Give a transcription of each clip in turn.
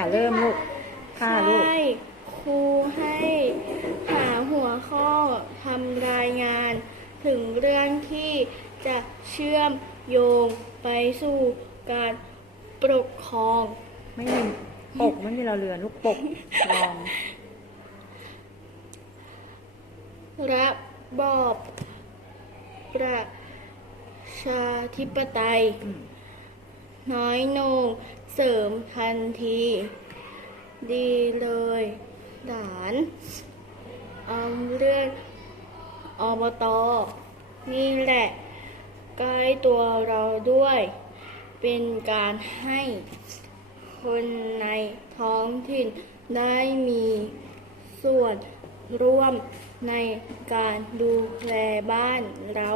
อะเริ่มลูกค่ะลูกใช่ครูให้หาหัวข้อทำรายงาน ถึงเรื่องที่จะเชื่อมโยงไปสู่การปกครอง ไม่มีปกไม่มีเราเรือนลูกปกลอง ระบอบประชาธิปไตยอืม น้อยโนงเสริมทันที ดีเลยหลานเอาเรื่องอบตนี่แหละใกล้ตัวเราด้วย เป็นการให้คนในท้องถิ่นได้มีส่วนร่วมในการดูแลบ้านเรา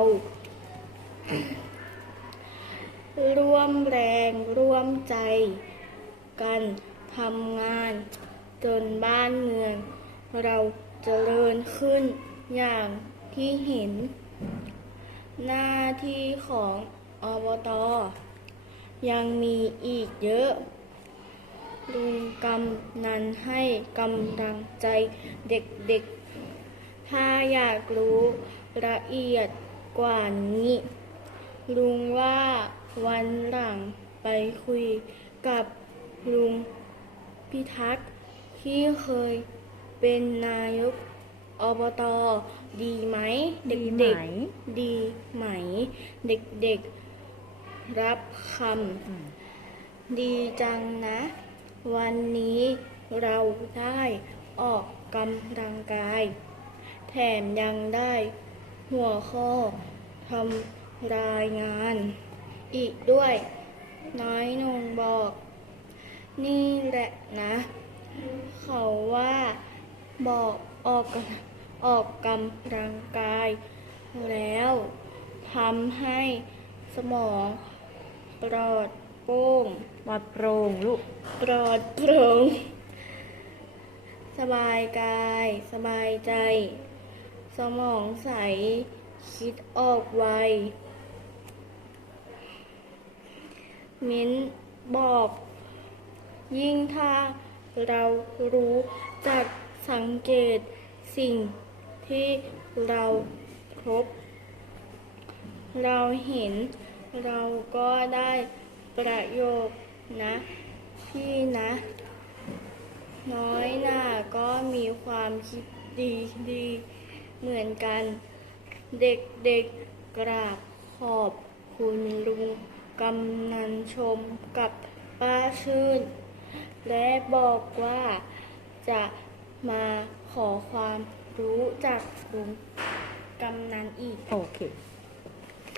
ร่วมแรงร่วมใจ กันทำงาน จนบ้านเมือง เราเจริญขึ้นอย่างที่เห็น หน้าที่ของอบตยังมีอีกเยอะลุงกำนันให้กำลังใจเด็กๆ ถ้าอยากรู้ละเอียดกว่านี้ ลุงว่า วันหลังไปคุยกับลุงพิทักษ์ที่เคยเป็นนายกอบตดีไหมเดีไหมด็กๆ ดีไหม เด็กๆ รับคอืมำดีจังนะ วันนี้เราได้ออกกำลังกาย แถมยังได้หัวข้อทำรายงาน อีกด้วย น้อยนงบอก นี่แหละนะ เขาว่าบอกออกกำออกกำลังกาย แล้วทำให้สมองปลอดโปร่งวาดโปร่งลูกปลอดโปร่งสบายกาย สบายใจ สมองใส คิดออกไว มิ้นบอก ยิ่งถ้าเรารู้จักสังเกตสิ่งที่เราครบเราเห็นเราก็ได้ประโยชน์นะ พี่นะ น้อยหน้าก็มีความคิดดีดีเหมือนกัน เด็กๆกราบขอบคุณลุง กำนันชมกับป้าชื่น และบอกว่าจะมาขอความรู้จากลุงกำนันอีก โอเค